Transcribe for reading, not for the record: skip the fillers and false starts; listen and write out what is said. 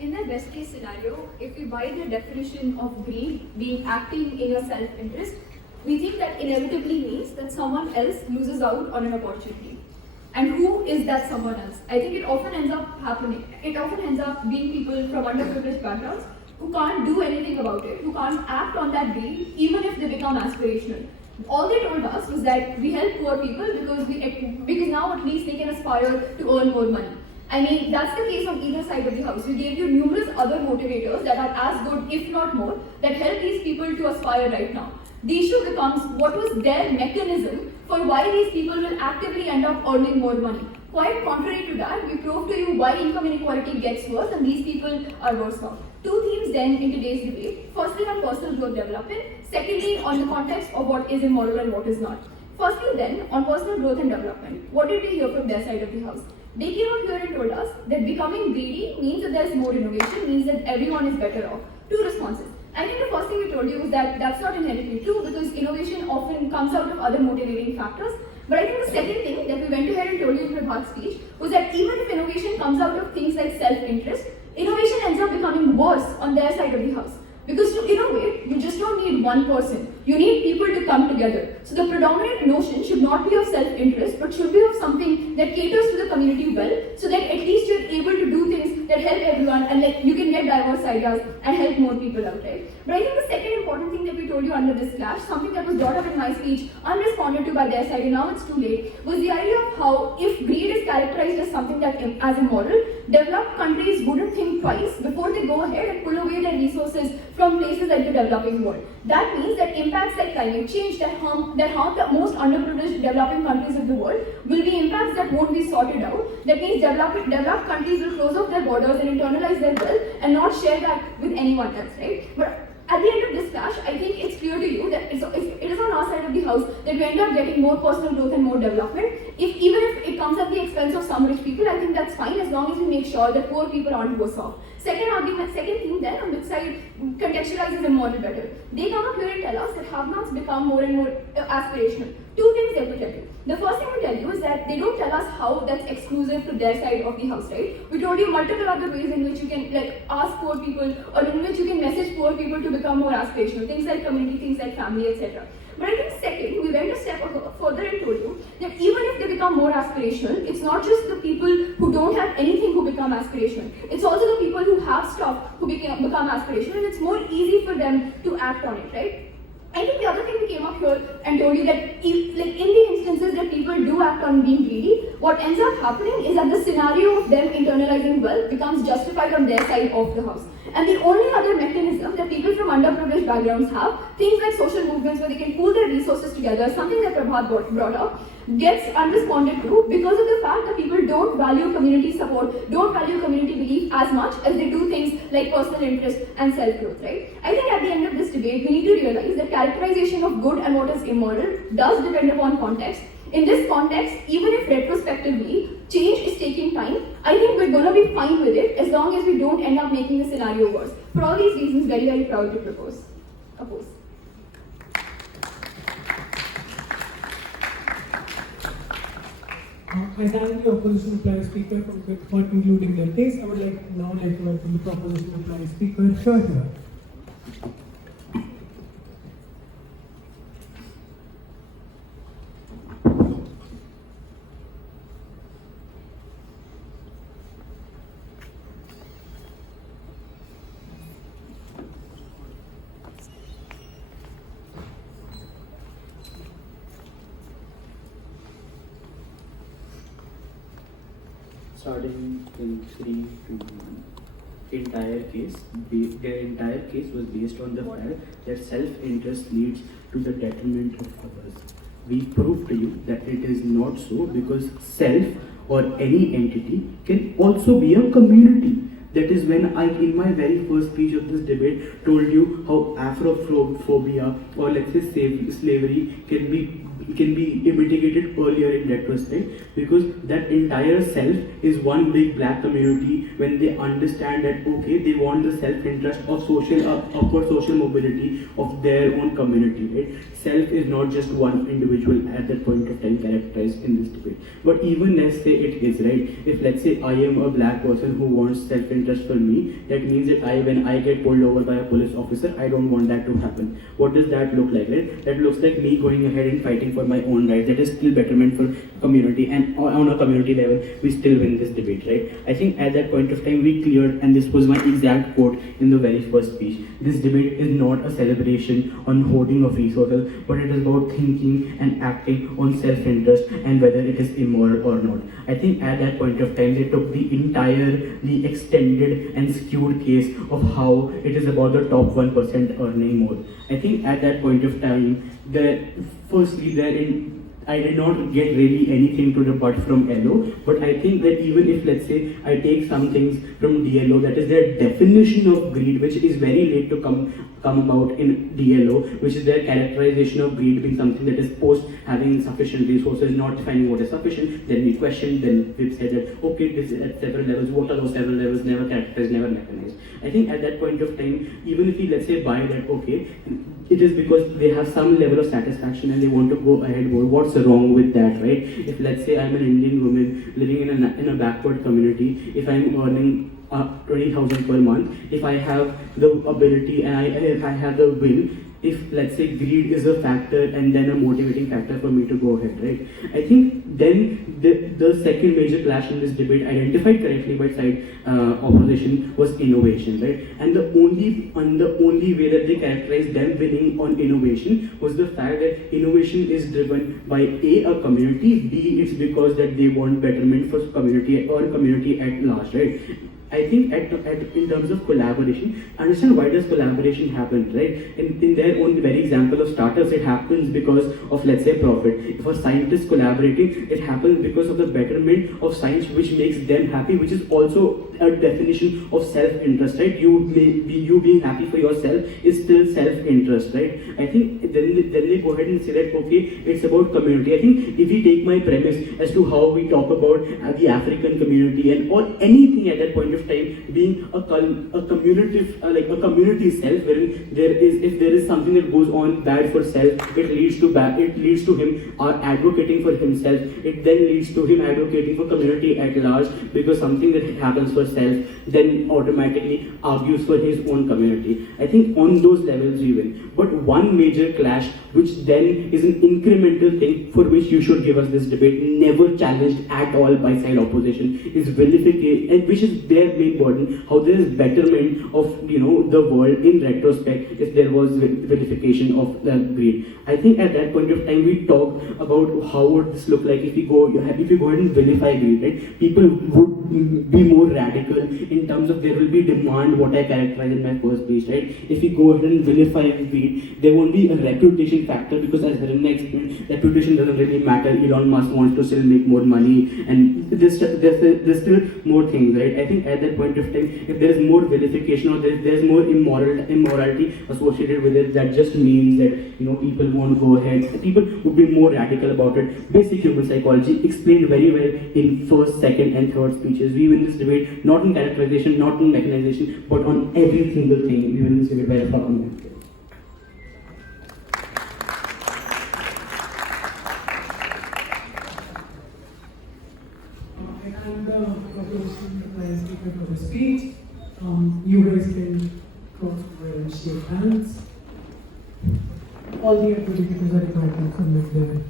In the best case scenario, if we buy the definition of greed being acting in your self-interest, we think that inevitably means that someone else loses out on an opportunity. And who is that someone else? I think it often ends up happening. It often ends up being people from underprivileged backgrounds who can't do anything about it, who can't act on that greed, even if they become aspirational. All they told us was that we help poor people because now at least they can aspire to earn more money. I mean, that's the case on either side of the house. We gave you numerous other motivators that are as good, if not more, that help these people to aspire right now. The issue becomes what was their mechanism for why these people will actively end up earning more money. Quite contrary to that, we proved to you why income inequality gets worse and these people are worse off. Two themes then in today's debate. Firstly, on personal growth development. Secondly, on the context of what is immoral and what is not. Firstly then, on personal growth and development. What did we hear from their side of the house? They came up here and told us that becoming greedy means that there's more innovation, means that everyone is better off. Two responses. I think the first thing we told you is that that's not inherently true because innovation often comes out of other motivating factors. But I think the second thing that we went ahead and told you in Prabhat's speech was that even if innovation comes out of things like self-interest, innovation ends up becoming worse on their side of the house. Because to innovate, you just don't need one person. You need people to come together. So the predominant notion should not be of self-interest, but should be of something that caters to the community well, so that at least you're able to do things that help everyone and like you can get diverse ideas and help more people out, right? But I think the second important thing that we told you under this clash, something that was brought up in my speech, unresponded to by their side, and now it's too late, was the idea of how if greed is characterized as something that as immoral, developed countries wouldn't think twice before they go ahead and pull away their resources from places like the developing world. That means that impacts like climate change that harm the most underprivileged developing countries of the world will be impacts that won't be sorted out. That means developed countries will close off their borders and internalize their wealth and not share that with anyone else, right? But at the end of this clash, I think it's clear to you that it is on our side of the house that we end up getting more personal growth and more development. Even if it comes at the expense of some rich people, I think that's fine as long as we make sure that poor people aren't worse off. Second thing then, on which side contextualizes immoral better. They come up here and tell us that have-nots become more and more aspirational. Two things they will tell you. The first thing we tell you is that they don't tell us how that's exclusive to their side of the house, right? We told you multiple other ways in which you can ask poor people or in which you can message poor people to become more aspirational. Things like community, things like family, etc. But I think second, we went a step further and told you that even if they become more aspirational, it's not just the people who don't have anything who become aspirational. It's also the people who have stuff who become aspirational, and it's more easy for them to act on it, right? I think the other thing we came up here and told you that in the instances that people do act on being greedy, what ends up happening is that the scenario of them internalizing wealth becomes justified on their side of the house. And the only other mechanism that people from underprivileged backgrounds have, things like social movements where they can pool their resources together, something that Prabhat brought up, gets unresponded to because of the fact that people don't value community support, don't value community belief as much as they do things like personal interest and self-growth, right? I think at the end of this debate, we need to realize that characterization of good and what is immoral does depend upon context. In this context, even if retrospectively change is taking time, I think we're going to be fine with it as long as we don't end up making the scenario worse. For all these reasons, very, very proud to oppose. I thank the opposition reply speaker for concluding their case. I would now like to welcome the proposition reply speaker, Shahira. Starting in 3, 2, 1. Their entire case was based on the fact that self-interest leads to the detriment of others. We proved to you that it is not so because self or any entity can also be a community. That is when I, in my very first speech of this debate, told you how Afrophobia or let's say slavery can be mitigated earlier in retrospect, because that entire self is one big black community. When they understand that okay, they want the self-interest of upward social mobility of their own community, right? Self is not just one individual at that point of time characterized in this debate. But even let's say it is, right? If let's say I am a black person who wants self-interest for me, that means that when I get pulled over by a police officer, I don't want that to happen. What does that look like, right? That looks like me going ahead and fighting for my own rights. That is still betterment for community, and on a community level, we still win this debate, right? I think at that point of time we cleared, and this was my exact quote in the very first speech, this debate is not a celebration on hoarding of resources, but it is about thinking and acting on self-interest and whether it is immoral or not. I think at that point of time they took the extended and skewed case of how it is about the top 1% earning more. I think at that point of time, I did not get really anything to rebut from LO, but I think that even if, let's say, I take some things from DLO, that is their definition of greed, which is very late to come about in DLO, which is their characterization of greed being something that is post having sufficient resources, not defining what is sufficient. Then we questioned, then we've said that, okay, this is at several levels, what are those several levels, never characterized, never mechanized. I think at that point of time, even if we, let's say, buy that, okay, it is because they have some level of satisfaction and they want to go ahead more. What's wrong with that, right? If let's say I'm an Indian woman living in a backward community, if I'm earning 20,000 per month, if I have the ability and if I have the will, if let's say greed is a factor and then a motivating factor for me to go ahead, right? I think then the second major clash in this debate, identified correctly by side opposition, was innovation, right? And the only way that they characterized them winning on innovation was the fact that innovation is driven by a community, B, it's because that they want betterment for community or community at large, right? I think in terms of collaboration, understand why does collaboration happen, right? In their own very example of startups, it happens because of, let's say, profit. If a scientist collaborating, it happens because of the betterment of science, which makes them happy, which is also a definition of self-interest, right? You being happy for yourself is still self-interest, right? I think then they go ahead and say that, okay, it's about community. I think if we take my premise as to how we talk about the African community and or anything at that point of time being a community, like a community self, wherein if there is something that goes on bad for self, it leads to him advocating for himself. It then leads to him advocating for community at large, because something that happens for self then automatically argues for his own community. I think on those levels we win. But one major clash, which then is an incremental thing for which you should give us this debate, never challenged at all by side opposition, is vilification, and which is their main burden, how there is betterment of the world in retrospect if there was vilification of greed. I think at that point of time we talked about how would this look like if we go ahead and vilify greed, right? People would be more radical in terms of there will be demand, what I characterized in my first speech, right? If we go ahead and vilify greed, there won't be a reputation factor, because as Hiren explained, reputation doesn't really matter. Elon Musk wants to still make more money, and there's still more things, right? I think at that point of time, if there is more vilification or there's more immorality associated with it, that just means that people won't go ahead. People would be more radical about it. Basic human psychology explained very well in first, second, and third speeches. We win this debate not in characterization, not in mechanization, but on every single thing. We win this debate by a fucking margin. And the proposition applies speaker for the speech. You guys can cross over and shake hands. All the advocates are required to submit their